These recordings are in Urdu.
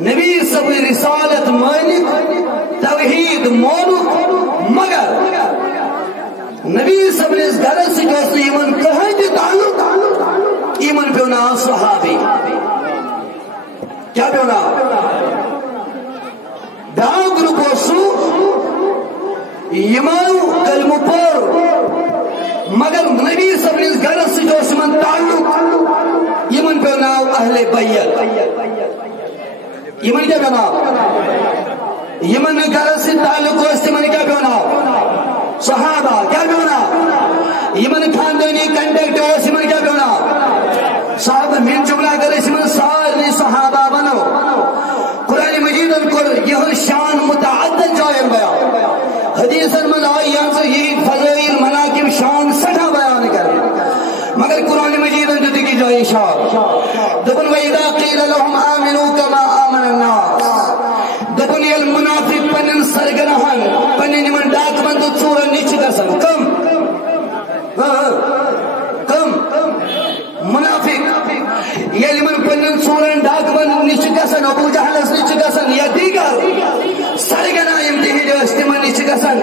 نبی صبر رسالت مانک توحید مونک مگر نبی صبر اس گھر سے جیسے ایمن کہیں تھی تعلق ایمن پہ نام صحابی کیا پہ نام داؤ گروپو سو ایمان کلمہ پر مگر نبی صبر اس گھر سے جو ایمن تعلق ایمن پہ نام اہل بیت ایمن کیا پہ نام ایمن گھر سے تعلق ہو ایمن کیا پہ نام صحابہ کیا پہ نام ایمن خاندانی کنٹیکٹ ہو ایمن کیا پہ نام صحابہ من جملہ اگر ایمن سارے صحابہ بنو قرآن مجید کو یہ شان متعدد جائیں بیان حدیث من آئی یہاں سے یہ فضائل مناقب شان سٹھا بیان کر مگر قرآن مجید جو دیکھی جائے شان دبن وَإِذَا قِيلَ لَهُمْ آمِنُوا كَمَا آمَنَ النَّاسُ دبن یہ المنافق پنن سرگرہن پنن من ڈاک بند چورا نیچ گسن کم منافق یہ من پنن چورا ڈاک بند نیچ گسن ابو جہلس نیچ گسن یا دیگر سرگرہ امتحی جو استعمال نیچ گسن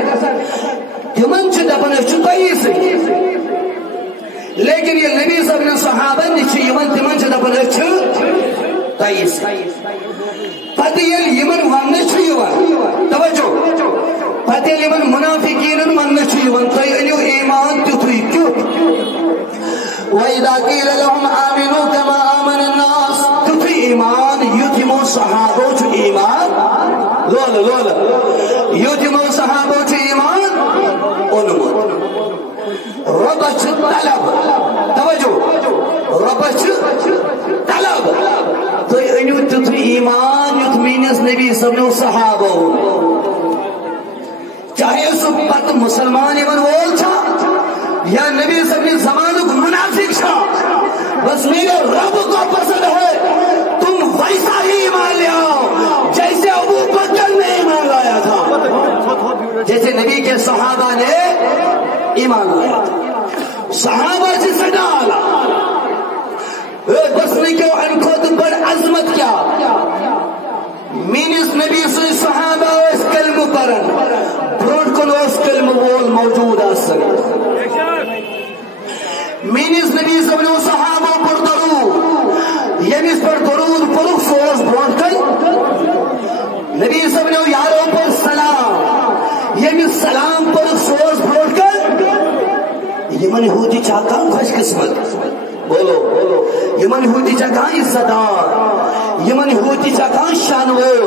تمن چھ دبن چھ تئیس لیکن یہ نبی صلی اللہ علیہ صحابہ نیچ یمن تمن چھ دبن چھ تئیس پتہ یہ یمن وننے چھ یوان توجہ پتہ یمن منافقین وننے چھ یوان تُہۍ أنِو ایمان تیُتھُے تیُتھ وَإِذَا قِيلَ لَهُمْ آمِنُوا كَمَا آمَنَ النَّاسُ تیُتھُے ایمان یُتھ یِمو صحابو چھُ ایمان لولہ یُتھ یِمو صحابو چھُ ایمان اونمُت رۄبَس چھُ طلب توجہ رۄبَس چھُ طلب تُہۍ أنِو تیُتھُے ایمان یُتھ میٲنِس نبی صبنو صحابو چاہے سو پتہ مسلمان یمن وول چھا یا نبی صبنی زمانک منافق چھا بس میرے رب کو پسند ہے تم ویسا ہی ایمان لے آؤ جیسے ابو بکر نے ایمان لایا تھا جیسے نبی کے صحابہ نے ایمان لایا تھا صحابہ سے سڈالا بس نے کیوں ان کو تم بڑھ عظمت کیا مینس نبی سے صحابہ اس کلم پرن برونٹ کن اس کلم وول موجود آسن مینس نبی سے صحابہ پر درود یمیس پر درود پرک سوز برونٹ کن نبی سے یارو پر سلام یمیس سلام پر سوز برونٹ کن یمن ہوتی چاہتا خوش قسمت بولو یمن ہوتی چاہتا عزتدار یمن ہوتی چاہتا شانور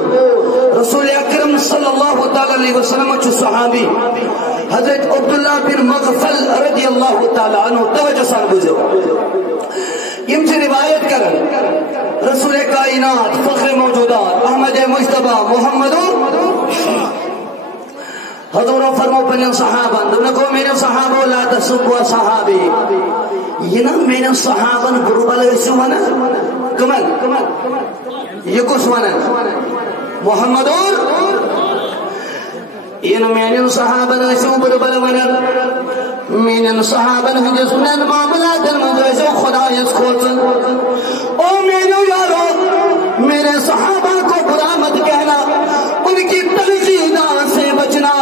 رسول اکرم صلی اللہ علیہ وسلم چو صحابی حضرت عبداللہ بن مغفل رضی اللہ تعالی عنہ توجہ سان بجھو یم سے روایت کرن رسول کائنات فخر موجودات احمد مجتبہ محمد حضور فرمو پنن صحابہ دنکو میرے صحابہ لا تسبوا صحابی یہ نا میرے صحابہ بربل اسو ونا کمل یہ کس ونا محمد یہ نا میرے صحابہ اسو بربل ونا میرے صحابہ ہنجس من معاملات المدرسو خدا اس کھوچن او میرے یارو میرے صحابہ کو برا مت کہنا ان کی تنقیدات سے بچنا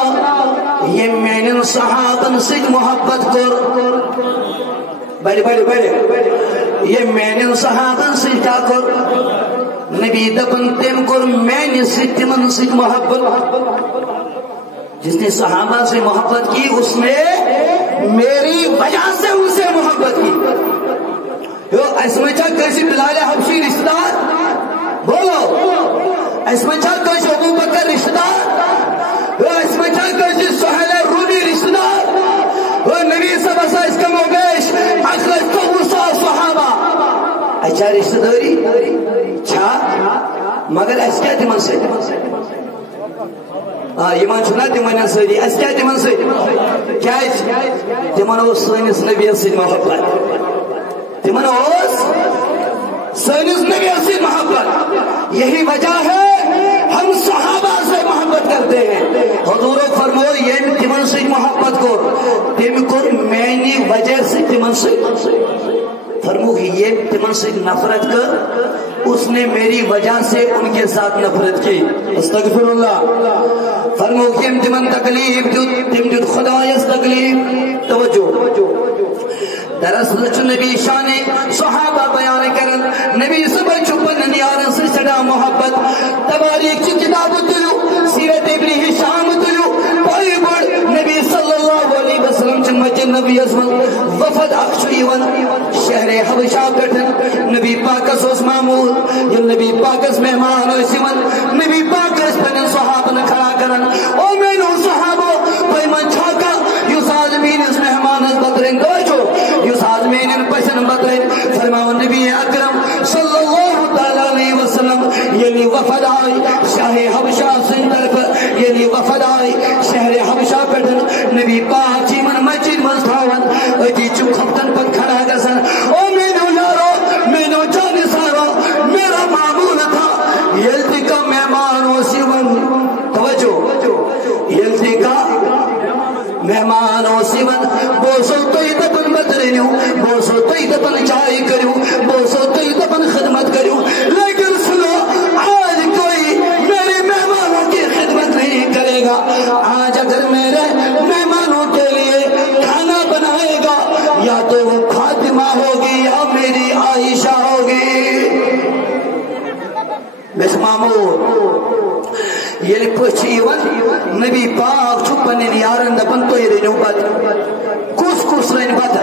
یہ میرے صحابہ سے محبت کر بڑے یہ میرے صحابہ سے کیا کر نبی دبن تم کر میں سے تمن سے محبت جس نے صحابہ سے محبت کی اس نے میری وجہ سے ان سے محبت کی اسمچا کیسی بلال حبشی رشتہ دار بولو اسمچا کیسی ابو بکر رشتہ دار اسمچا کیسی سہیل رومی رشتہ دار نبی صلی اللہ علیہ وسلم موگیش اخرج تو غصہ صحابہ اچھا رشتہ داری چھا مگر اس کیا تمن سے ایمان چھنا تمن سے اس کیا تمن سے کیا تمن اس سنس نبی سے محبت تمن اس سنس نبی سے محبت یہی وجہ ہے ہم صحابہ سے محبت کرتے ہیں حضور فرمو یہ تمن سے محبت کو تم کو میں وجہ سے تمن سے فرمو یہ تمن سے نفرت کر، اس نے میری وجہ سے ان کے ساتھ نفرت کی. استغفر اللہ. فرمو یم تمن تکلیف دیت، تم دیت خدایس تکلیف. توجہ دراصل نبی شان صحابہ بیان کرن، نبی صبح چھپن نیارن سے سڑا محبت. تباریک کی کتاب تلو، سیرت ابن ہشام تلو، بڑی بڑ نبی صلی اللہ علیہ وسلم چمچ نبی ازمن وفد اخشیون شہر حبشہ پٹھن نبی پاکس اس معمول یہ نبی پاکس مہمان اسمن نبی پاکس پنن صحابن کھڑا کرن. او مینو صحابو کوئی من چھاکا یس آدمین اس مہمان بدرین دوجو یس آدمین پشن بدرین. فرماؤ نبی اکرم صلی اللہ تعالی علیہ وسلم یعنی وفد آئی شاہ حبشہ سن طرف، یعنی وفد آئی شہر حبشہ پٹھن نبی پاک چی من مسجد من تھاون اجی چو خفتن پر کھڑا گسن. او مینو یارو مینو جان سارو میرا معمول تھا یلتی کا مہمانوں سیون. توجہ یلتی کا مہمانوں سیون بوسو تو دپن بدرینو، بوسو تو دپن چائے کریو، بوسو تو دپن خدمت کریو. لیکن سنو آج کوئی میرے مہمانوں کی خدمت نہیں کرے گا. آج اگر میرے مہمانوں کے لیے کھانا بنائے گا یا تو وہ فاطمہ ہوگی یا میری عائشہ ہوگی. بس مامور یہ پچھیون نبی پاک چھپن یارن دپن تو یہ رینو بات کس کس رین بات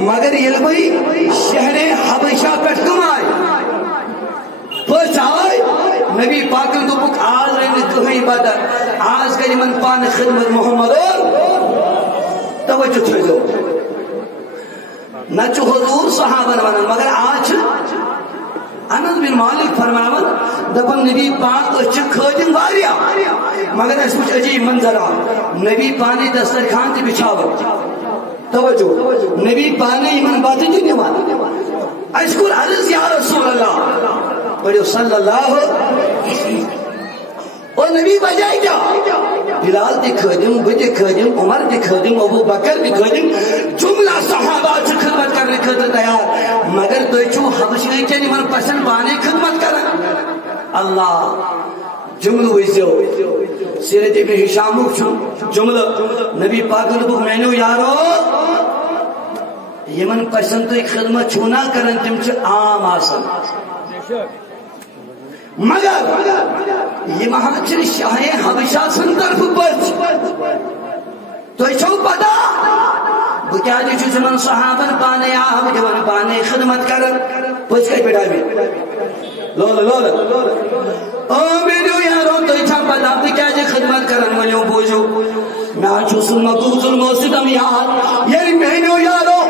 مگر یہ بھئی شہر حبشہ پٹ کم آئے پچھ آئے نبی پاک تو بک آج رین کہیں بات آج کری من پان خدمت محمد اور توجہ چھوئے دو نہ چو حضور صحابہ ونن مگر آج انس بن مالک فرماون دپن نبی پاک اس خادم واریا مگر اس کچھ عجیب منظر آ نبی پانی دسترخوان تی بچھاو. توجہ نبی پانی من باتیں جو نمان اشکر عرض یا رسول اللہ بڑھو صلی اللہ اور نبی بجائے کیا بلال دی خادم، بدی خادم، عمر دی خادم، ابو بکر دی خادم، جملہ صحابہ چھ خدمت کرنے خاطر تیار مگر تو چھو حبشی کے من پسند بانے خدمت کرن. اللہ جملہ ویسو سیرت ابن ہشام چھو جملہ نبی پاک نے مینو یارو یہ من پسند تو ایک خدمت چھونا کرن تم چھ عام آسن مگر یہ مہاجر شاہ حبشہ سن طرف پچ تو چھو پتا بکیا جو چھو من صحابن پانے آہم جوان پانے خدمت کرن پچ کئی بیٹھائی میں لولا او میرے یارو تو چھو پتا بکیا جو خدمت کرن منیو بوجو میں چھو سن مقوض الموسیدم یاد یعنی میرے یارو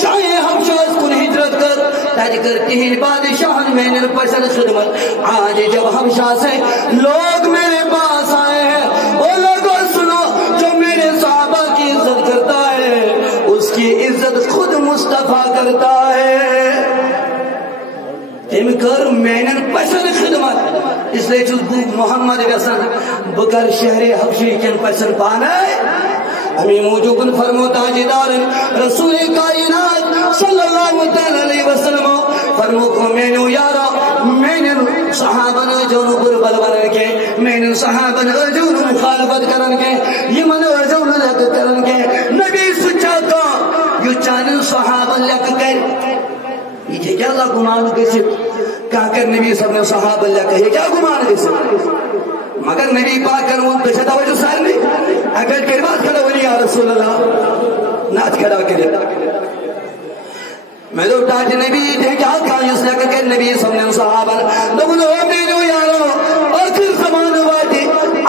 شاہ حبشہ کن ہجرت کر تاج کرتی ہیں بادشاہ میں نے پسند خدمت. آج جب حبشہ سے لوگ میرے پاس آئے ہیں وہ لوگوں سنو جو میرے صحابہ کی عزت کرتا ہے اس کی عزت خود مصطفیٰ کرتا ہے. تم کر میں نے پسند خدمت اس لیے جو محمد رسن بکر شہر حبشی کن پسند پانا ہے ہمیں موجوبن فرمو تاجدار رسول کائنات صلی اللہ علیہ وسلم فرمو کو مینو یارا مینو صحابن جونو بربل برن کے مینو صحابن جونو مخالفت کرن کے یہ من جونو لگ کرن کے نبی سچا کا یہ چانن صحابن لگ کر یہ کیا گمان کسی کہا کر نبی صلی صحابن لگ کر یہ کیا گمان کسی مگر نبی پاک کروں پیچھے توجہ سائل نہیں اگر کلمات کھڑا ہوئی یا رسول اللہ نات کھڑا کرے میں تو تاج نبی دیکھا کھا اس لگا کہ نبی صلی اللہ صحابہ دونوں میرے یارو آخر زمان واجی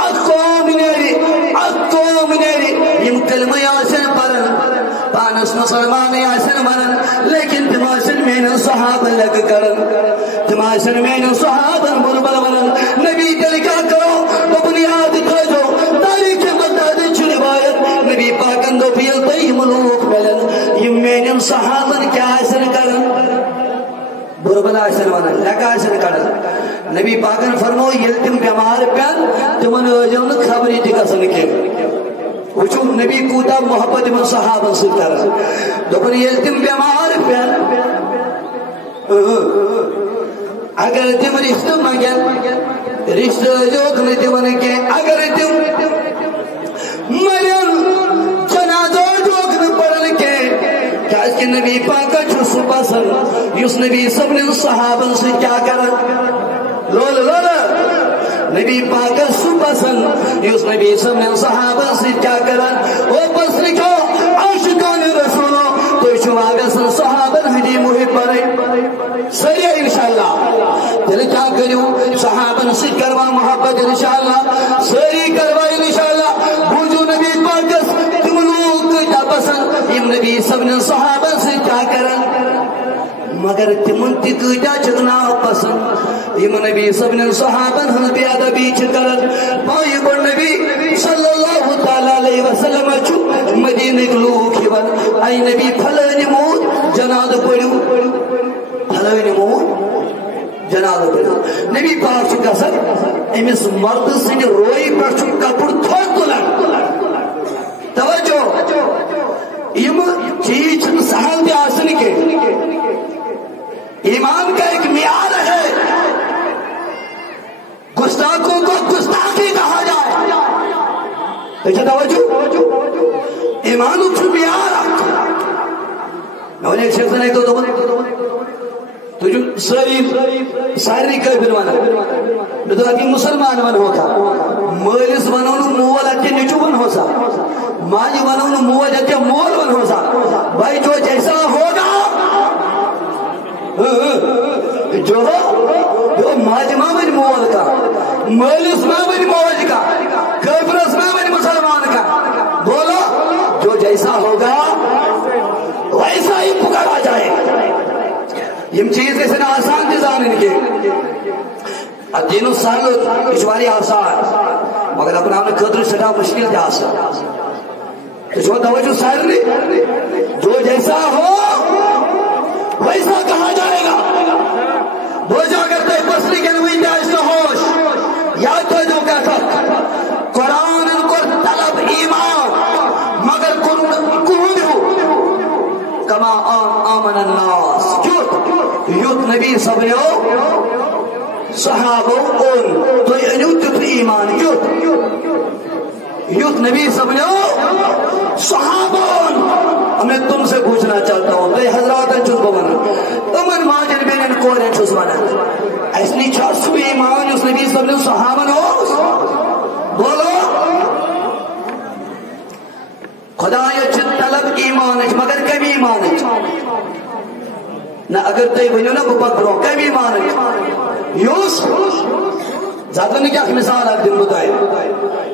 اقوام نیری یم کلمہ یاسن پرن پانس مسلمان یاسن مرن لیکن تماشن میں نے صحابہ لگ کرن تماشن میں نے صحابہ بربل مرن نبی دل کا کرو تو بنیاد کھجو تاریخ مدد چھ روایت نبی پاکن دو پیل پئی ملوک ملن یم میں نے صحابہ کیا حاصل کرن بربل حاصل مرن لگا حاصل کرن نبی پاکن فرمو یہ تم بیمار پیان تمن جو خبری دکھسن کے وچو نبی کوتا محبت من صحابہ سے کر دپن یہ تم بیمار پیان اگر تم رشتہ منگن رشتہ جوک نہ تمن کی اگر تم مرن جنازہ جوک نہ پڑھن کی کیاز کہ نبی پاک چھس پسند یس نبی سبن صحابن سے کیا کرن لول لول نبی پاک سو پسند یس نبی سبن صحابن سے کیا کرن او پس لکھو عاشقان رسولو تو شواغس صحابن ہدی محب برے سریع انشاءاللہ دل کیا کریو صحابن سے کروا محبت انشاءاللہ سری کروا انشاءاللہ بوجو نبی پاکس تم لوگ کیا پسند یم نبی سبن صحابن سے کیا کرن مگر تمن تکجا چگنا پسند یم نبی سبن صحابن ہن بے ادبی چکرن پای بڑ نبی صلی اللہ تعالی علیہ وسلم چھ مدینہ لوگ ہن ائی نبی پھلانی موت جناز پڑھو پھلانی موت جناز پڑھو نبی پاک چھ گسن امس مرد سن روئی پر چھ کپڑ تھوڑ تلن توجہ یم چیز سہل دے آسن کے ایمان کا ایک معیار ہے گستاخوں کو گستاخی کہا جائے دیکھیں توجہ ایمان اچھو معیار میں انہیں ایک شخص نے تو جو ساری کئی بنوانا میں تو اکی مسلمان بن ہوتا مالس بنونو مول اکی نچو بن ہوتا ماجی بنونو مول اکی مول بن ہوتا بھائی جو جیسا ہوگا جو ماجمہ بن مول کا مالس بن مول کا کفرس بن مسلمان کا بولو جو جیسا ہوگا ویسا ہی پکڑا جائے یم چیز ایسے نا آسان چیزان ان کے الدین السہل اشواری آسان مگر اپنا ہمیں قدر سٹا مشکل تھا آسان جو توجہ سہل نہیں جو جیسا ہو ویسا کہا جائے گا بوجھا کرتے پسلی کے نوی جائز ہوش یاد تو جو کہتا قرآن کو طلب ایمان مگر کنون ہو کما آمن الناس یوت نبی سبریو صحابوں ان تو یوت ایمان یوت نبی سبریو صحابوں میں تم سے پوچھنا چاہتا ہوں بھائی حضرات چن کو بنا امن ماجر بین کورے چس بنا ایسنی چھاسو ایمان اس نبی صلی اللہ علیہ وسلم صحابن ہو بولو خدا یہ چھ طلب ایمان ہے مگر کم ایمان ہے نہ اگر تے بنو نہ بپکرو کم ایمان ہے یوس ذات نے کیا مثال آپ دن بتائے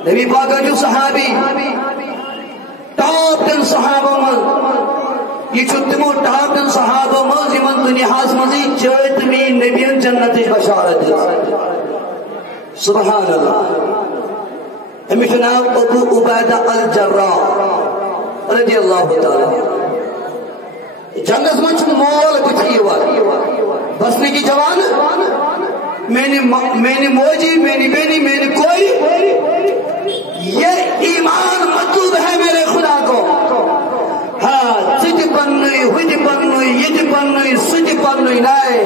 نبی پاک جو صحابی ٹاپ ٹن صحابہ من یہ تمو ٹاپ ٹن صحابہ من یمن دنیاس مزی چیتمی نبیان جنت بشارت سبحان اللہ امیش نام ابو عبیدہ الجراح رضی اللہ تعالی جنت منچ مول کچھ یہ بسنے کی جوان میں نے موجی میں نے بینی میں نے کوئی یہ ایمان مطلوب ہے میرے خدا کو ہاں سج پنوئی ہوج پنوئی یج پنوئی سج پنوئی نائے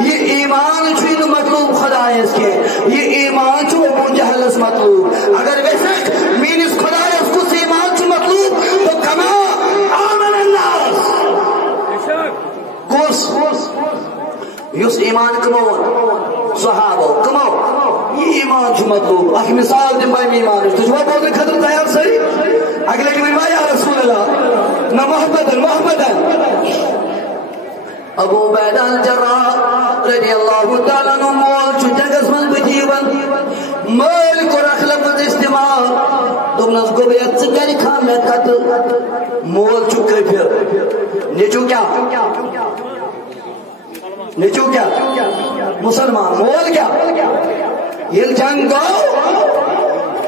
یہ ایمان چھوئی مطلوب خدا ہے اس کے یہ ایمان چھو ابو جہل اس مطلوب اگر ویسے مین اس خدا ہے اس کو ایمان چھو مطلوب تو کما آمن الناس کوس یس ایمان کمون صحابہ کمو یہ ایمان چھو مطلوب اخی مثال دن بائی ایمان تو جو بولنے خطر تیار صحیح اگلے کی منوائی یا رسول اللہ نہ محمدن ابو عبیدہ الجراح رضی اللہ تعالیٰ نو مول چھو جگس من بجیبن مول کو رکھ لفظ استعمال تم نس کو بیت سکری خامت قتل مول چھو کفر نیچو کیا نیچو کیا مسلمان مول کیا یہ جنگ گو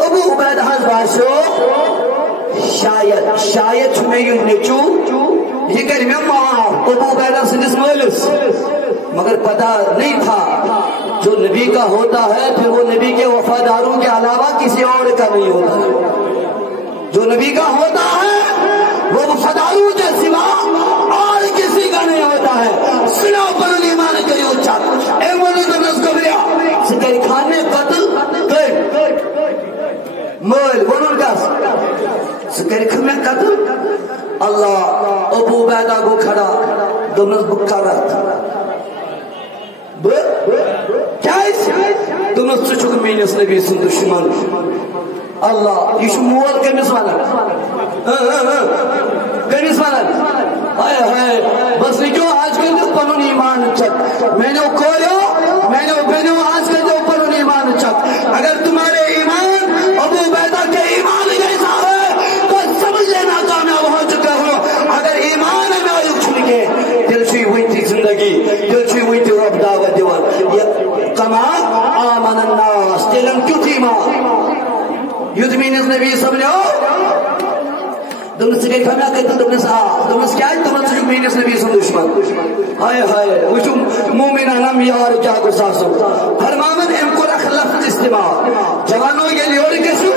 ابو عبیدہ باشو شاید میں یہ نیچو یہ کہہ میں معاف ابو عبیدہ سندس مولس مگر پتہ نہیں تھا جو نبی کا ہوتا ہے پھر وہ نبی کے وفاداروں کے علاوہ کسی اور کا نہیں ہوتا ہے جو نبی کا ہوتا ہے وہ وفاداروں کے سوا اور کسی کا نہیں ہوتا ہے سنا پر خانے قتل کر مل ونن کس سکر کھمے قتل اللہ ابو عبیدہ گو کھڑا دمس بکرت کیس دمس چھ میس نبی سن دشمن اللہ یہ مول کمس ونان کمس ونان ہائے ہائے بس جو آج کل تو پنن ایمان چک میں نے کھولو میں نے بنو آج کل تو پنن ایمان چک اگر تمہارے ایمان ابو عبیدہ کے ایمان جیسا ہے تو سمجھ لینا کامیاب ہو چکا ہو اگر ایمان میں آیو چھن کے دل چھ ویتی زندگی دل چھ ویتی رب دعوت دیوان کما آمن الناس دلن کیوں تھی ماں یوت مینس نبی سمجھو دمس گئی کھانا کہتے دمس دمس کیا ہے دمس جو مینس نبی سن دشمن ہائے ہائے وچو مومنان ہم یار کیا گساسو فرمامن ام کو رکھ لفظ استعمال جوانوں یہ لیوڑ کسو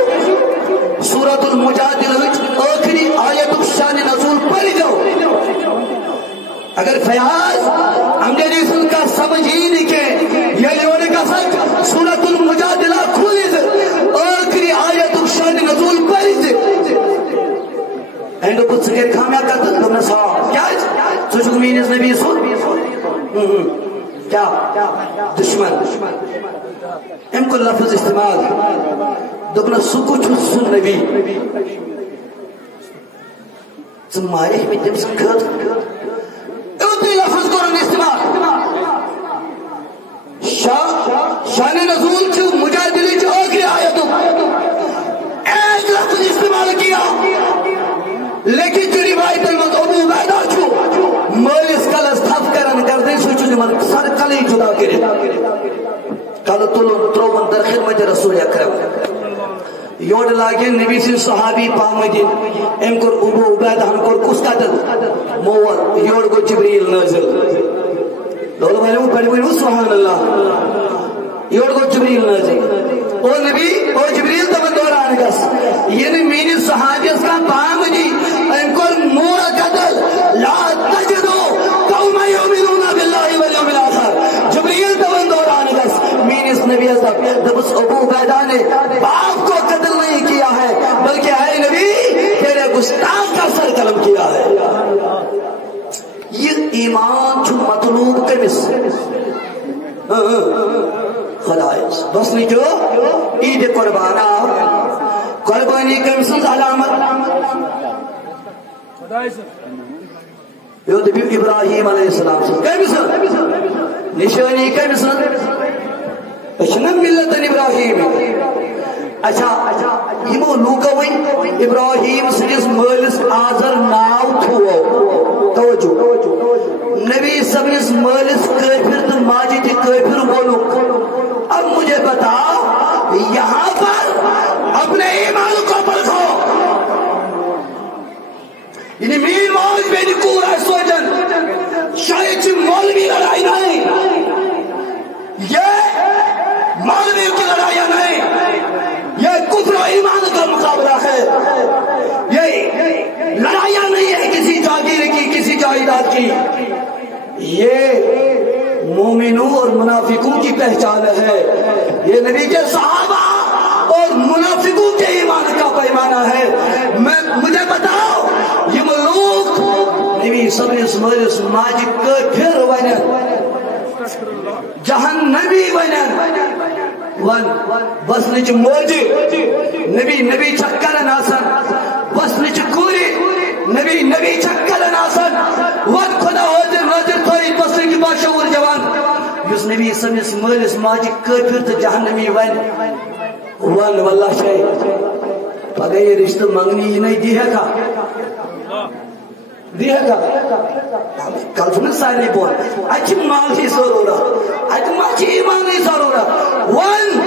سورۃ المجادلہ آخری آیت شان نزول پڑھ جاؤ اگر فیاض امجدی سن کا سمجھ ہی نہیں کہ یہ لیوڑ کا سک سورۃ المجادلہ کھولی آخری آیت شان نزول پڑھ اینڈ کو سکے کھامیا کرتا تم نے سوا کیا سوچ کو مینس نبی سن کیا دشمن ان کو لفظ استعمال دبنا سکو چھو سن نبی تمہارے میں تم سن کھت اتنی لفظ کو استعمال شان نزول چھو مجادلی چھو آخری آیتوں ایک لفظ استعمال کیا لیکن جو روایت میں ابو عبیدہ چھو مالس کلس تھپ کرن کردے سوچو جو من سر کلی جدا کرے کل تلون تروون در خدمت رسول اکرم یوڑ لاگن نبی سے صحابی پامدین ام کر ابو عبیدہ ہم کر کس قتل موت یوڑ کو جبریل نازل دولو بھائی وہ پڑھ وہ سبحان اللہ یوڑ کو جبریل نازل او نبی او جبریل تو دوران گس یعنی مین صحابیس کا پامدی ام کر مور قتل لا تجدو قوم یؤمنون بالله والیوم الاخر جبریل تو دوران گس مین نبی صاحب دبس ابو عبیدہ نے باپ کو قتل نہیں کیا ہے بلکہ اے نبی تیرے گستاخ کا سر قلم کیا ہے یہ ایمان چھو مطلوب کمس خدایس بس نہیں جو عید قربانہ قربانی کمسن علامت یہ تو ابراہیم علیہ السلام سے کمسن نشانی کمسن اشنم ملت ابراہیم اچھا یمو لوکوئی ابراہیم سنس مالس آزر ناو تھو توجہ نبی سبنس مالس کافر تو ماجی تھی کافر بولو اب مجھے بتاؤ یہاں پر اپنے ایمان کو پرکھو یعنی میر موج میں نکور ہے سوچن شاید چی مولوی لڑائی نہیں یہ مولوی کی لڑائی نہیں یہ کفر و ایمان کا مقابلہ ہے یہ لڑائیاں نہیں ہے کسی جاگیر کی کسی جائیداد کی یہ مومنوں اور منافقوں کی پہچان ہے یہ نبی کے صحابہ اور منافقوں کے ایمان کا پیمانہ ہے مجھے بتاؤ یہ ملوک نبی سبنس مالس ماجی کافر ونن جہنمی ون بس نچ موجی نبی چکرن آسن بس نچ کوری نبی چکرن آسن ون خدا حاضر ناظر توئی بس کی باشعور جوان یس نبی سمس مالس ماجی کافر تو جہنمی ون واللہ شاید پگہ یہ رشتہ منگنی نہیں دی ہے کا کل سن سارے بول اچھ مال ہی ضرورت اچھ ماچی ایمان ہی ضرورت ون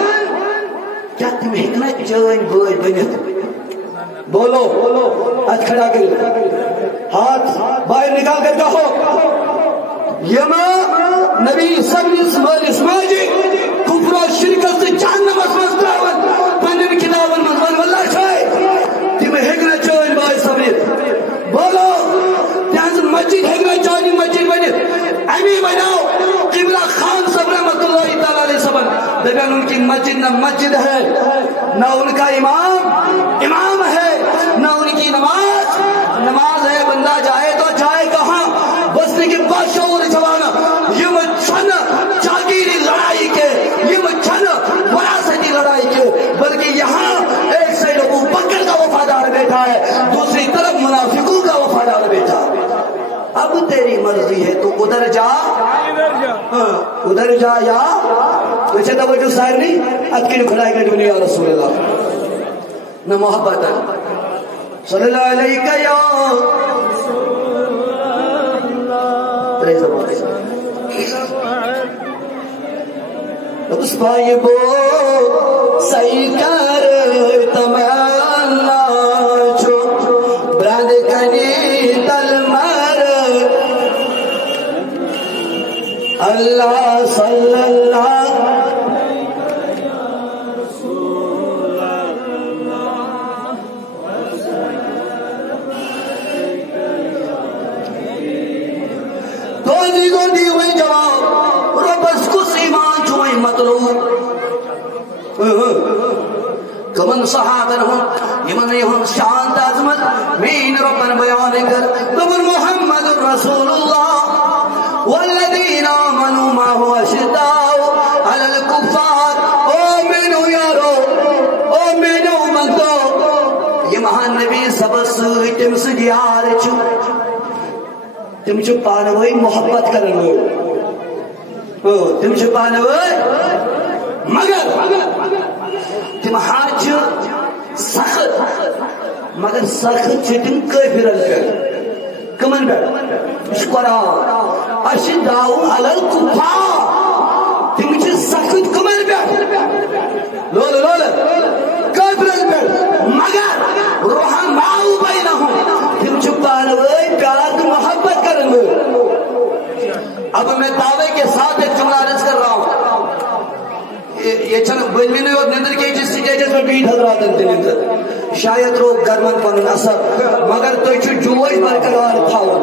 کیا تم ہکنا چین بوئی بنت بولو اچھ کھڑا کر ہاتھ باہر نکال کر کہو یما نبی سبنس مالس ماجی کفر و شرکت سے جہنم اسمس تراون پنجن کتابن مزمان واللہ شاید تم ہکنا چین بوئی سبنت بولو مسجد ہنگا چانی مسجد بنت امی بناو قبلہ خان صبر رحمت اللہ تعالی علیہ سبن دبیا لیکن ان کی مسجد نہ مسجد ہے، نہ ان کا امام ہے، نہ ان کی نماز ہے. بندہ جائے تو جائے کہاں؟ بس لیکن باشعور جوان یم چھن جاگیری لڑائی کے، یم چھن وراثتی لڑائی کے، بلکہ یہاں ایک سائڈ ابو بکر کا وفادار بیٹھا ہے، دوسری طرف منافقوں کا وفادار بیٹھا ہے. اب تیری مرضی ہے تو ادھر جا، ادھر جا یا ویسے توجہ سائر نہیں اتکن کھلائی گئی دنیا رسول اللہ نہ محبت صلی اللہ علیہ یا اس بھائی بو صحیح کر تمنا چھو براند کنی تل مر اللہ صلی اللہ تو دی ہوئی جواب ربس کو سیمان چھوئی مطلوب کمن صحابن ہوں یمن یہن شانت عظمت مین ربن بیان کر تمن محمد رسول اللہ والذین آمنوا ما هو اشداء علی الکفار. او مینو یارو، او مینو مگدو، یہ مہان نبی سبس تم سے دیار چھو، تم چھو پانوئی محبت کرنوئی، تم چھو پانوئی مگر تم حاج سخت مگر سخت تم کافرن کر کمن پہ قرآن اشداء علی الکفار تم چھ سخت کمن پہ لول کافرن پہ مگر رحماء بینہم تم چھ پانوئی پیار محبت کرن. اب میں دعوے کے ساتھ ایک جملہ عرض کر رہا ہوں، یہ چھن بلوی نہیں اور نندر کے جس سٹیجز میں بیٹ حضرات انتر شاید رو گرمن پنن اثر مگر تو چھو جوئی برقرار تھاون.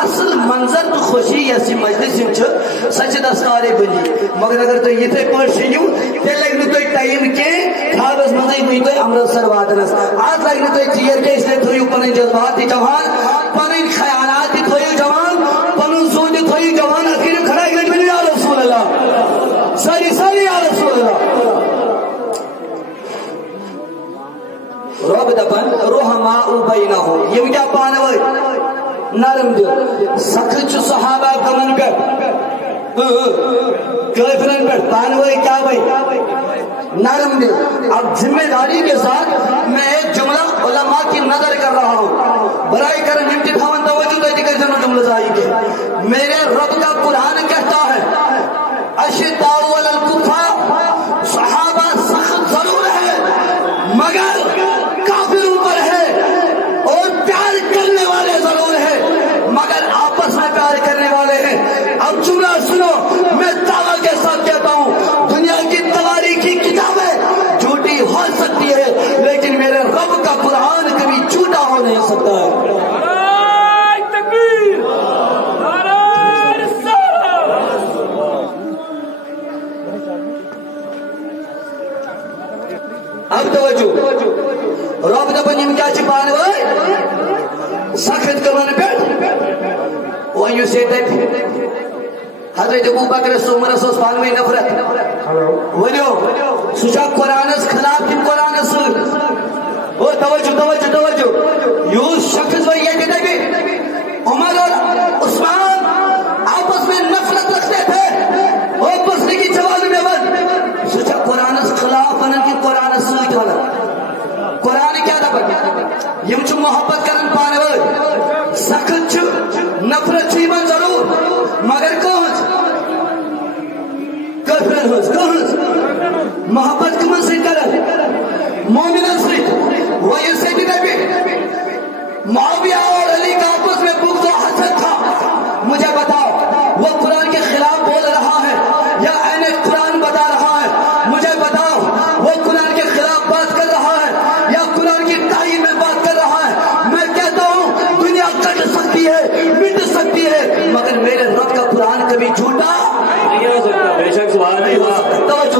اصل منظر تو خوشی ایسی مجلس چھ سچ دستارے بنی مگر اگر تو یہ تھے پر شنیو تے لگنے تو ٹائم کے خابس مزائی ہوئی تو امرتسر واتنس آج لگنے تو کلیئر کے اس لیے تھوئی پنن جذبات دی جوان پنن خیالات دی تھوئی جوان پنن سوچ تھوئی جوان اخیر کھڑا گئی بنی یا رسول اللہ ساری یا رسول اللہ. رب دپن رحماء بینہم یم کیا پانوئی نرم دل سخت صحابہ کمن پہ کافرن پہ پانوئی کیا بھائی نرم دل. اب ذمہ داری کے ساتھ میں ایک جملہ علماء کی نظر کر رہا ہوں، برائی کرن امتحان توجہ دیتی کر جنو جملہ ظاہی کے. میرے رب کا قرآن کہتا ہے اشداء علی الکفار صحابہ سخت ضرور ہے مگر کافروں پر ہے، اور پیار کرنے والے ضرور ہے مگر آپس میں پیار کرنے والے ہیں. اب جملہ سنو، میں دعویٰ کے ساتھ کہتا ہوں دنیا کی تواریخی کتابیں جھوٹی ہو سکتی ہے لیکن میرے رب کا قرآن کبھی جھوٹا ہو نہیں سکتا ہے. اب توجہ رب دپن کیا چھپانے ہوئے سخت کمن پہ وہ یوں سے حضرت ابو بکر عمر اس پانوئی نفرت ونیو سوچا قرآن خلاف تم قرآن اور توجہ یوں شخص وہ یہ کہتے کہ عمر اور عثمان آپس میں نفرت رکھتے تھے اور بسنے کی جواب میں بند سوچا قرآن خلاف انن کی قرآن سوچ والا قرآن کیا دپن یم چھ محبت کرن پانے وال سخت چھ نفرت چھ من ضرور مگر کون کفر محبت کمن سے کرن مومنن سے وہ یہ سے نبی معاویہ اور علی کا آپس میں بغض و حسد تھا. مجھے بتاؤ وہ قرآن کے خلاف بول رہا ہے یا عین قرآن بتا رہا ہے؟ مجھے بتاؤ وہ قرآن کے خلاف بات کر رہا ہے یا قرآن کی تعلیم میں بات کر رہا ہے؟ میں کہتا ہوں دنیا کٹ سکتی ہے مٹ سکتی ہے مگر میرے رب کا قرآن کبھی جھوٹا نہیں ہو سکتا. بے شک سبحان اللہ. توجہ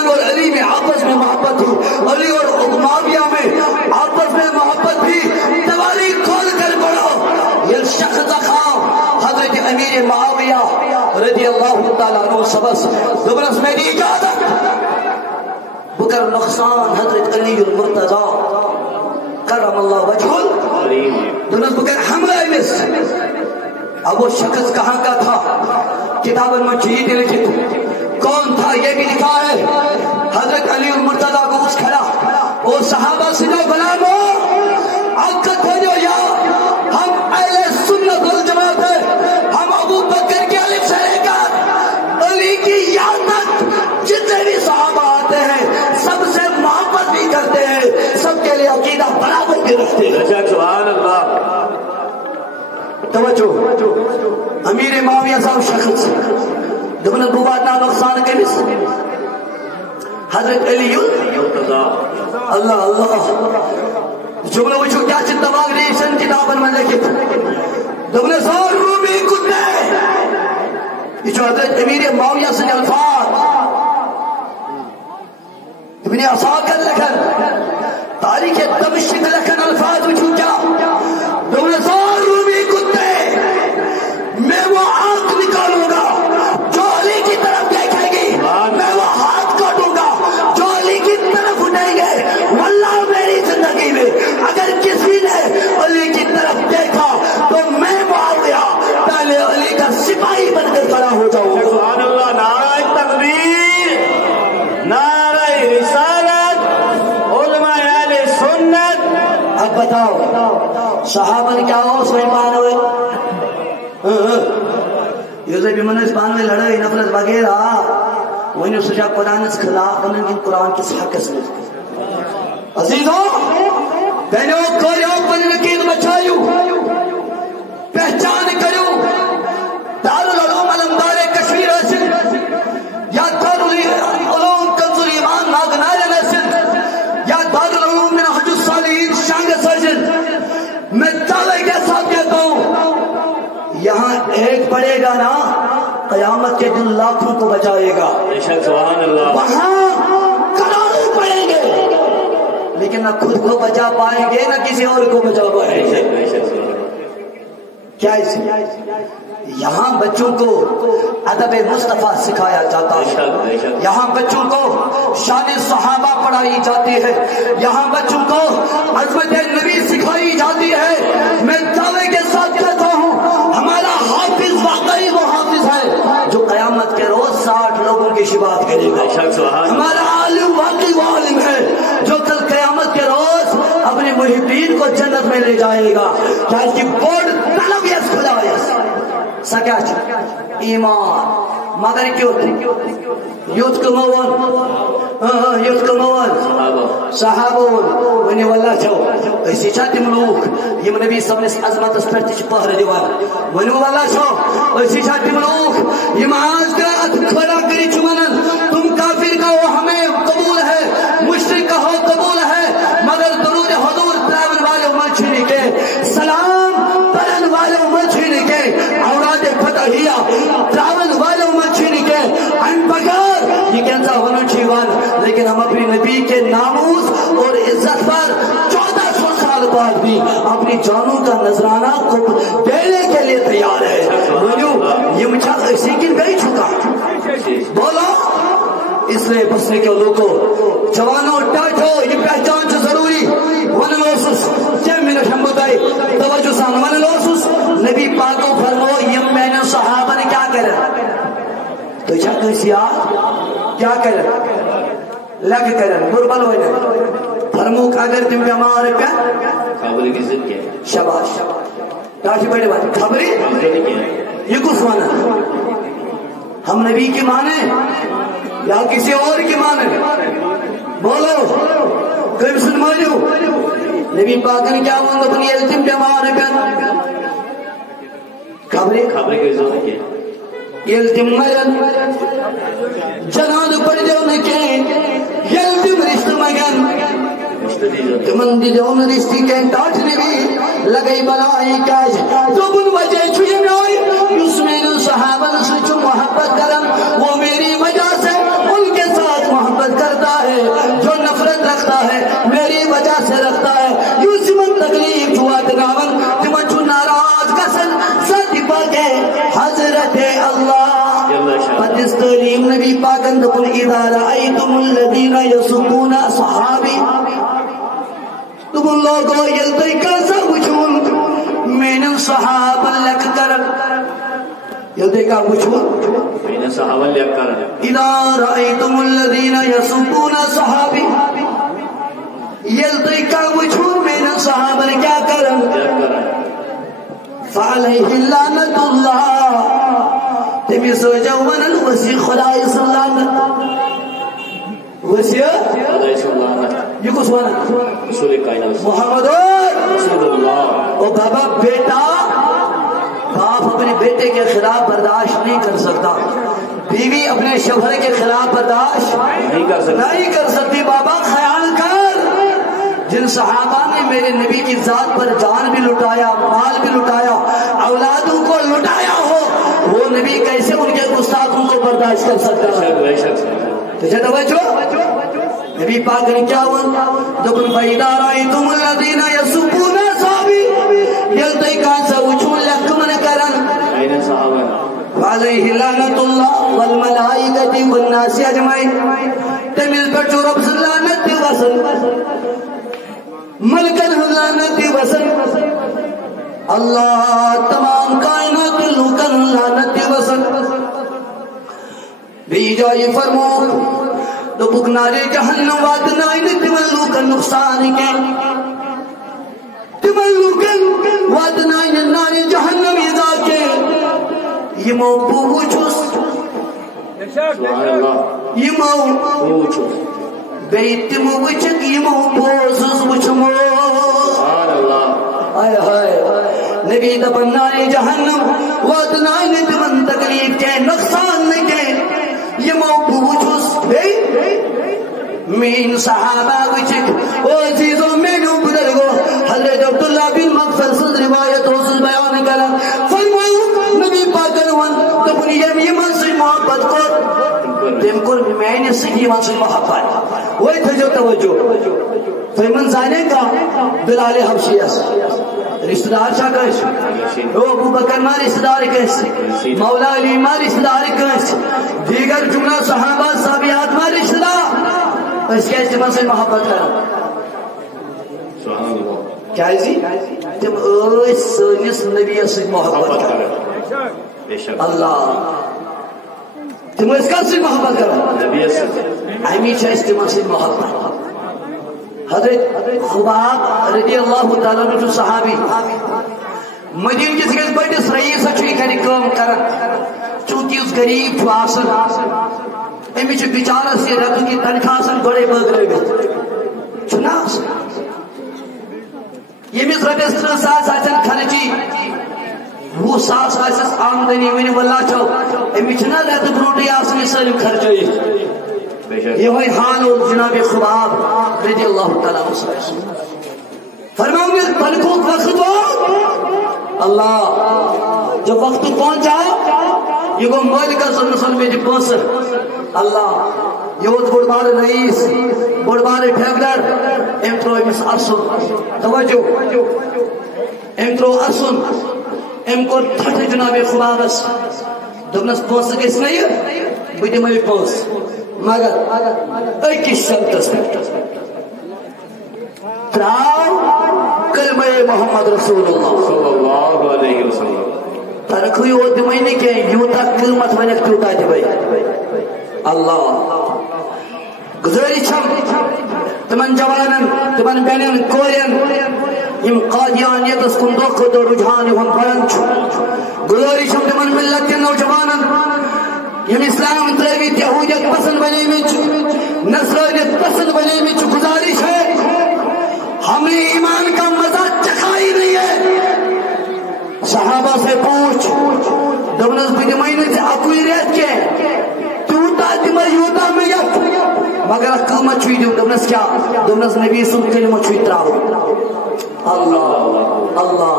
عثمان اور علی میں آپس میں محبت تھی، علی اور معاویہ میں آپس میں محبت تھی. دیوالی کھول کر پڑھو یہ شخص خام حضرت امیر معاویہ رضی اللہ تعالیٰ عنہ سبس دبرس میں دی اجازت بکر نقصان حضرت علی المرتضی کرم اللہ وجہ دنس بکر حملہ امس. اب وہ شخص کہاں کا تھا؟ کتابن میں چیزیں لکھت کون تھا یہ بھی لکھا ہے. حضرت علی المرتضی کو اس کھڑا وہ صحابہ سے جو غلام ہو عقد ہو جو یا ہم اہل سنت والجماعت ہے، ہم ابو بکر کے الف سے لے کر علی کی یاد تک جتنے بھی صحابہ آتے ہیں سب سے محبت بھی کرتے ہیں، سب کے لیے عقیدہ برابر بھی رکھتے ہیں. سبحان اللہ. توجہ امیر معاویہ صاحب شخص دبن بوادنا نقصان کے مس حضرت علی اللہ اللہ جملہ وچو کیا چند دماغ ریشن کتابن میں لکھت دبن سور رومی کتے یہ جو حضرت امیر معاویہ سے الفاظ ابن عساکر لکھن تاریخ دمشق لکھن الفاظ وچو کیا دبن سور رومی کتے میں وہ آنکھ نکالوں گا جو علی کی طرف دیکھے گی، میں وہ ہاتھ کاٹوں گا جو علی کی طرف اٹھیں گے. واللہ میری زندگی میں اگر کسی نے علی کی طرف دیکھا تو میں معاویہ پہلے علی کا سپاہی بن کر کھڑا ہو جاؤں گا. سبحان اللہ. نعرہ تکبیر، نعرہ رسالت، علماء اہل سنت. اب بتاؤ صحابہ نے کیا ہو سلیمان ہوئے یہ بھی منس پان میں لڑائی نفرت وغیرہ وہ سجا قرآن کے خلاف بنیں گے قرآن کے حق سے. عزیزوں بہنوں کوئی اپنی نقید بچائیو پہچان کرو دارالعلوم علمدار کشمیر حاصل یا دارالعلوم کنز الایمان ناگنار حاصل یا دارالعلوم منہج الصالحین شانگ سرجن. میں دعوے کے ساتھ کہتا ہوں یہاں ایک پڑے گا نا قیامت کے دن لاکھوں کو بچائے گا. سبحان اللہ. وہاں کروڑوں پڑیں گے لیکن نہ خود کو بچا پائیں گے نہ کسی اور کو بچا پائیں گے. کیا اس یہاں بچوں کو ادب مصطفیٰ سکھایا جاتا ہے، یہاں بچوں کو شان صحابہ پڑھائی جاتی ہے، یہاں بچوں کو عظمت نبی سکھائی جاتی ہے. میں دعوے کے ساتھ کہتا ہوں ہمارا حافظ واقعی وہ حافظ ہے جو قیامت کے روز 60 لوگوں کی شفاعت کرے گا. ہمارا عالم واقعی وہ عالم ہے جو کل قیامت کے روز اپنے محبین کو جنت میں لے جائے گا. کیا اس کی بورڈ طلب یس خدا یس سکاچ ایمان مگر یوت کمون صحابون ونی واللہ چھو اسی چھا تم لوگ یم نبی صلی اللہ علیہ عظمت اس پر تیچ پہر دیوان ونی واللہ چھو اسی چھا تم لوگ یم آج کا ات کھڑا کری چمنن تم کافر کا وہ ہمیں قبول ہے، مشرک کا ہو قبول ہے، مگر درود حضور تراون والے مچھنے کے سلام پرن والے مچھنے کے اوراد فتحیہ تراون والے مچھنے کے ان بغیر یہ کہتا ہونا چیوان. لیکن ہم اپنی نبی کے ناموس اور عزت پر 1400 سال بعد بھی اپنی جانوں کا نذرانہ کو دینے کے لیے تیار ہے. یہ مجھا اسی کی گئی چھکا بولو اس لیے بسنے کے لوگوں جوانوں ٹاٹھو یہ پہچان سے ضروری ونلوسس جب میرا شمبتائی توجہ سان ونلوسس نبی پاکو فرمو یم میں نے صحابہ نے کیا کرا تو چھا کسی کیا کرا لگ کرن بربل ہوئے فرموک اگر تم بیمار پہ خبری کی ضد کیا شباش ٹاٹھی بڑے بات خبری یہ کس مانا ہم نبی کی مانے یا کسی اور کی مانے بولو کوئی مسلمانیو نبی پاک نے کیا مانگا اپنی علم بیمار پہ خبری کی ضد کیا یلتم مجن جنان پڑ جو نکے یلتم رشت مگن تمن دی جو رشتی کے ٹاٹ نبی لگئی بلائی کاج دوبن وجہ چھوئے نوئی اس میرے صحابہ سے جو محبت کرن وہ میری وجہ سے ان کے ساتھ محبت پاکن دکن اذا رأیتم الذین یسبون صحابی تم لوگو یلتی کسا وچون مین صحابہ لکھ کرن یلتی کا وچون مین صحابہ لکھ کرن اذا رأیتم الذین یسبون صحابی یلتی کا وچون مین صحابہ کیا کرن فعلیہ لعنت اللہ تمی سوچا ونن وسی خدای سلامت وسی خدای سلامت یہ کس وانا رسول کائنات محمد رسول اللہ. او بابا بیٹا باپ اپنے بیٹے کے خلاف برداشت نہیں کر سکتا بیوی اپنے شوہر کے خلاف برداشت نہیں کر سکتی بابا خیال کر جن صحابہ نے میرے نبی کی ذات پر جان بھی لٹایا مال بھی لٹایا اولادوں کو لٹایا ہو وہ نبی کیسے ان کے گستاخوں کو برداشت کر سکتا ہے تجھے توجہ نبی پاک نے کیا ہوا دکن فَإِذَا رَأَيْتُمُ الَّذِينَ يَسُبُّونَ صَحَابِي یلتی کانسا وچون لکمن کرن این صحابہ وعلیہ لعنت اللہ والملائکۃ والناس اجمعین تمیل پر جو رب لعنت وصل ملکن لعنت وصل اللہ تمام کائنات لوکن لعنت وصل بھی جائی فرمو تو بکنارے جہنم وادنائن تملو کا نقصان کے تملو کا وادنائن نار جہنم اذا کے یہ موبو چوس سبحان اللہ یہ موبو چوس بیت موچک یہ موبوزز وچمو سبحان اللہ آئے ہائے نبی دبن نار جہنم وادنائن تمن تکلیف کے نقصان کے یہ موبو چوس مین صحابہ وچک او عزیزوں مینو بزرگو حضرت عبداللہ بن مغفر سے روایت حسن بیان کرا فرماؤ نبی پاکرون تبنی یہ من سے محبت کو دیم کر میں نے سکی من سے محبت وہی تھا جو توجہ فیمن زانے کا بلال حبشی رشتہ دار شاہ کیسے او ابو بکر ماں رشتہ دار کیسے مولا علی ماں رشتہ دار کیسے دیگر جملہ صحابہ صحابیات ماں رشتہ دار اس کے اجتماع سے محبت کرا سبحان اللہ کیا جی تم سنس نبی سے محبت کرا بے شک اللہ تم اس کا سے محبت کرا نبی سے ہمیشہ اجتماع سے محبت حضرت خباب رضی اللہ تعالیٰ عنہ جو صحابی مدین کس کے بڑس رئیس اچھی کری کام کرا چونکہ اس غریب جو آسن امی چھ بیچارہ سے رکھ کی تنخواہ سن بڑے بغرے میں چنا یہ مس ربیس تر ساس آسن خرچی وہ ساس آسس آمدنی ونی واللہ چو امی چھنا رہت بروٹی آسنی سالم خرچی یہ ہوئی حال اور جناب خباب رضی اللہ تعالیٰ عنہ فرماؤں گے تنکو وقت ہو اللہ جب وقت پہنچا یہ گو مالکہ صلی اللہ علیہ وسلم میں پہنچ اللہ یہ ہوت بڑ بار رئیس بڑ بار ٹھیکدر امترو امس ارسن توجہ امترو ارسن ام کو تھٹ جناب خبابس دبنس پہنچ سکے اس نہیں بڑی میں پہنچ مگر ایک شرطس تراؤ کلمہ محمد رسول اللہ صلی اللہ علیہ وسلم ترکوی وہ دمائنے کے یوتا قیمت ونک توتا دبائی اللہ گزاری چھم تمن جوانن تمن بینن کورین یم قادیانیت اس کندو کو دو رجحان ہم پرنچ گزاری چھم تمن ملت کے نوجوانن یم اسلام ترویت یہودیت پسند بنے میں نصرانیت پسند بنے میں گزارش ہے ہم نے ایمان کا مزہ چکھائی نہیں ہے صحابہ سے پوچھ دونس بدمائن سے اکوی رہت کے توتا دمر یوتا میں یک مگر قیمت چھوئی دیو دونس کیا دونس نبی سن کلمہ چھوئی تراؤ اللہ اللہ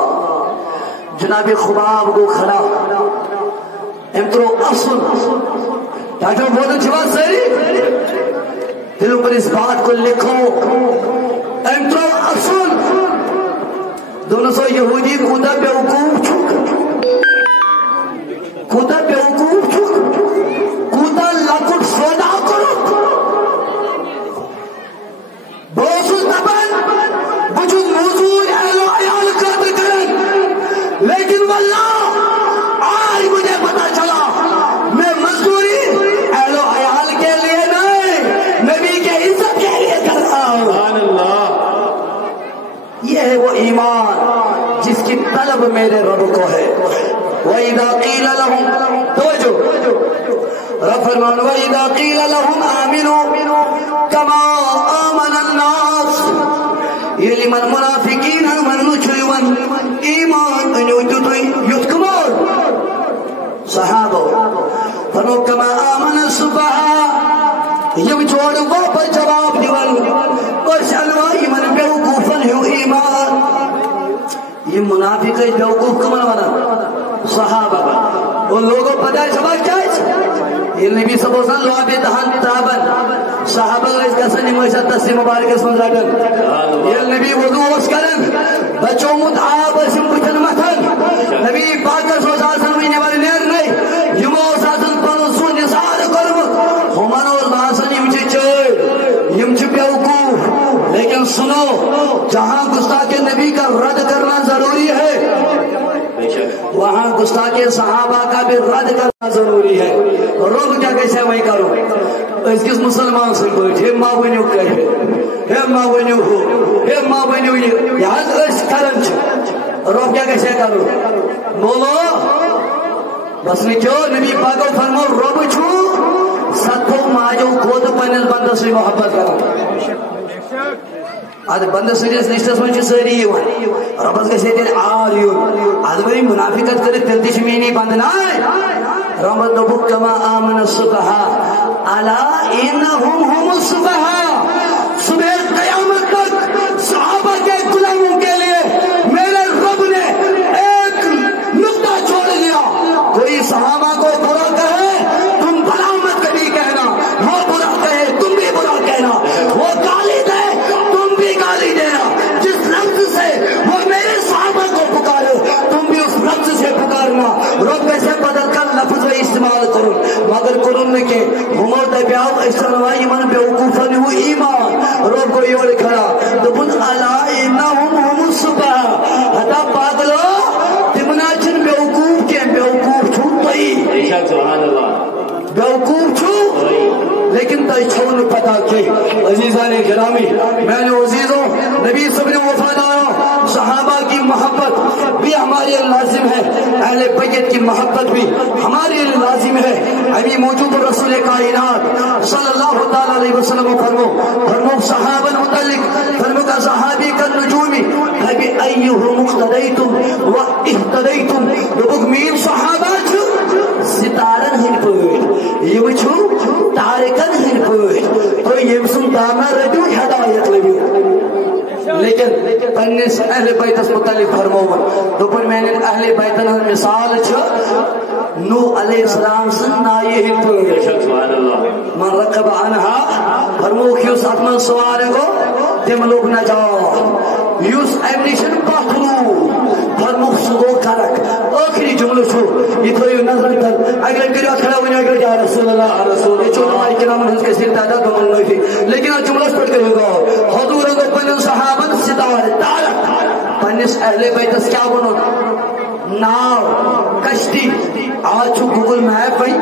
جناب خباب کو کھڑا امترو اصل تاکہ بہت اچھی بات صحیح دلوں پر اس بات کو لکھو امترو اصل دونوں سو یہودی کودا بے وقوف چھک کودا بے وقوف چھک کودا لاکھٹ سودا لیکن واللہ آج مجھے پتا چلا میں مزدوری اہل و عیال کے لیے نہیں، نبی کے عزت کے لیے کر رہا ہوں۔ سبحان اللہ۔ یہ ہے وہ ایمان جس کی طلب میرے رب کو ہے۔ وَإِذَا قِيلَ لَهُمْ، توجہ رب فرمان، وَإِذَا قِيلَ لَهُمْ آمِنُوا كَمَا آمَنَ النَّاسُ، یہ لمن منافقین من چویون ایمان انیوتو توی یتکمون صحابہ فرمو کما آمن الصبح، یم چھوڑ واپس جواب دیون اور شلوائی من بیوقوفن ہو ایمان، یہ منافق بیوقوف کمن ونا صحابہ ان لوگوں پتہ سبق کیا ہے؟ یہ نبی صلی اللہ علیہ وسلم لوابی دہان تابن صحابہ اس گسن نمائشہ تصیم مبارک اس منزاگن یہ نبی وضو اس کرن بچوں متعاب اسم کچھن متن نبی پاکر صلی اللہ علیہ وسلم والی نیر نہیں یمو ساسن پرسون نثار کرمت ہمانو باسن یمچے چوئے یمچے بیوقوف، لیکن سنو جہاں گستاخ نبی کا رد کرنا ضروری ہے وہاں گستاخ صحابہ کا بھی رد کرنا ضروری ہے۔ روک کیا کیسے وہی کرو اس کس مسلمان سے کوئی ہے ماں بنیو کہے ہے ماں بنیو ہو ہے ماں بنیو یہ اس کرن روک کیا کیسے کرو بولو بس نے کیوں نبی پاک فرمو روب چھو ستھو ماجو خود پنل بندہ سے محبت کرو اد بندہ سریس لسٹس من ساری ربس گھے تیل آر یون اد وی منافقت کر تیل تہ مینی بند نا رب دوبک کما آمن الصبح الا انہم هم الصبح، صبح قیامت تک صحابہ کے غلاموں کے لیے میرے رب نے ایک نقطہ چھوڑ دیا، کوئی صحابہ کو برا کہے تم بھلا مت کبھی کہنا، وہ برا کہے تم بھی برا کہنا، وہ گالی دے تم بھی گالی دینا، جس لفظ سے وہ میرے صحابہ کو پکارے تم بھی اس لفظ سے پکارنا، رب سے بدل کر لفظ استعمال کرو مگر قرآن نے کہ ہمر دبیاو اسروائی من بیوقوفن ہو ایمان رب کو یہ لکھا دبن الا انہم هم الصبح حتا پاگلو تمنا چن بیوقوف کے بیوقوف چھو تئی سبحان اللہ بیوقوف چھو لیکن تئی چھون پتا کہ عزیزان گرامی میں نے عزیزوں نبی سب نے وفاداروں صحابہ کی محبت بھی ہمارے لیے لازم ہے، اہل بیت کی محبت بھی ہمارے لیے لازم ہے۔ ابھی موجود رسول کائنات صلی اللہ تعالی علیہ وسلم فرمو صحابہ متعلق فرمو کا صحابی کا نجومی ابھی ایہو مقتدیتم و اہتدیتم لوگ مین صحابہ چھو ستارن ہن پوٹ یہ چھو تارکن ہن پوٹ تو یہ سن دانا رجو ہدایت لگو لیکن پنس اہل بیتس متعلق فرمون دوپر میں نے اہل بیتن مثال چھ نو علیہ السلام سن نائی ہن پوٹ من رقب عنہا فرمو کیوس اتمن سوارے گو تم لوگ نہ جاؤ یوس ایمنیشن پاتھرو فرمو سگو کرک آخری جملہ چھو یہ تو یہ نظر تر اگر کریا کھڑا ہوئی اگر جا رسول اللہ رسول یہ چھوڑا ہماری کرام ہنس کے سر تعداد دمن نہیں تھی لیکن آج جملہ پڑھ کے ہوگا حضور اگر پنن صحابت ستار تارک پنس اہل بیتس کیا بنو ناو کشتی آج چھو گوگل میپ بھائی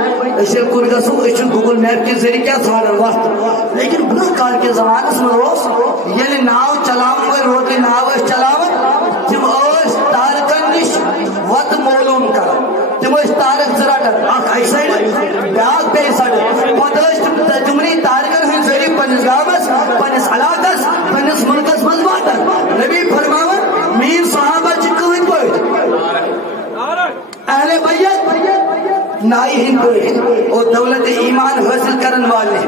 اسے کن گسو اس گوگل میپ کے ذریعے کیا سوال وقت لیکن برہ کار کے زمانے میں روز یعنی ناو چلاؤں گے روٹی ناو اس چلاؤں تم اس تارکن نش وقت معلوم کر تم اس تارک زراٹر آنکھ ایسا ہی بیاگ پہ ایسا پتلش تمری تارکن ہیں ذریعے پنس گامس پنس علاقس پنس ملکس مزواتر نبی فرماون میر صحابہ چکوین پوئٹ اہل بیت نائی ہن پوئٹ اور دولت ایمان حاصل کرن والے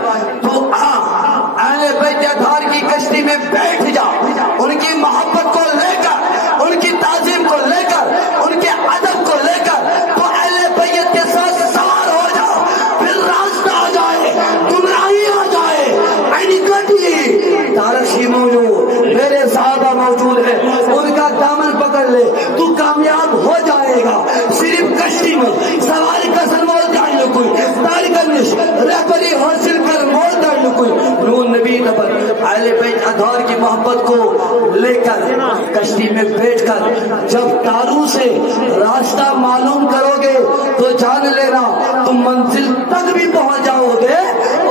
تو اہل بیت دھار کی کشتی میں بیٹھ جا ان کی محبت کو لے کر ان کی تعظیم کو لے کر ان کے ادب کو لے کر تو اہل بیت کے ساتھ سوار ہو جاؤ پھر راستہ آ جائے گمراہی آ جائے اینی کٹی تارشی موجود میرے صحابہ موجود ہے ان کا دامن پکڑ لے تو کامیاب ہو جائے گا صرف کشتی میں سواری کا سنوال جائے کوئی تارکن نش رہبری حاصل کر مول دار کوئی نور نبی دبر اہل بیت اطہار کی محبت کو لے کر کشتی میں بیٹھ کر جب تارو سے راستہ معلوم کرو گے تو جان لینا تم منزل تک بھی پہنچ جاؤ گے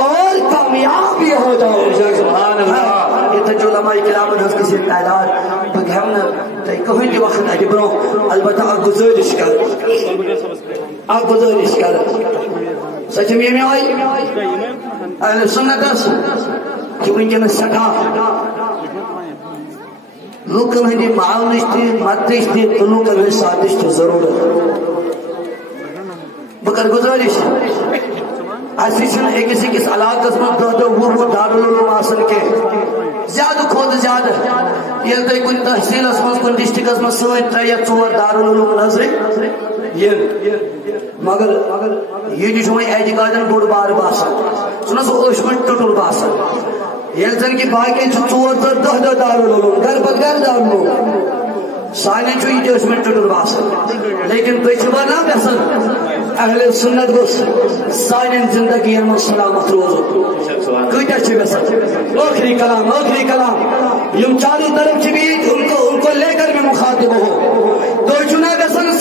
اور کامیاب بھی ہو جاؤ گے. سبحان اللہ. یہ تو علماء کرام ہنس کسی تعداد بگہم نا تے کہیں دی وقت اگے برو البتہ گزارش کر سچ میں آئی اہل سنت کہ ونکس سٹھا لوکن ہندی معاونش تھی مددش تھی تو لوکن ہندی سازش تو ضرورت بکر گزارش ایسی ایکس اکس علاقس میں دہ وہ دارالعلوم آسن کے زیادہ کھوت زیادہ یہ تھی کن تحصیلس من کن ڈسٹرکس من سن 3 یا 4 دارالعلوم نظر مگر یہ اعتقادن بوڑ بار باسان سنس اشمن ٹوٹل باسان یل زن کی باقی 4 تو 10 دارالعلوم گھر پت گھر دارالعلوم سانے یہ اشمن ٹوٹل باسان لیکن تھی نا گھن اہل سنت گوس سان زندگی من سلامت روزن کتیا گھن آخری کلام یم چاروں طرف بھی ان کو لے کر میں مخاطب ہو تو چنا گھن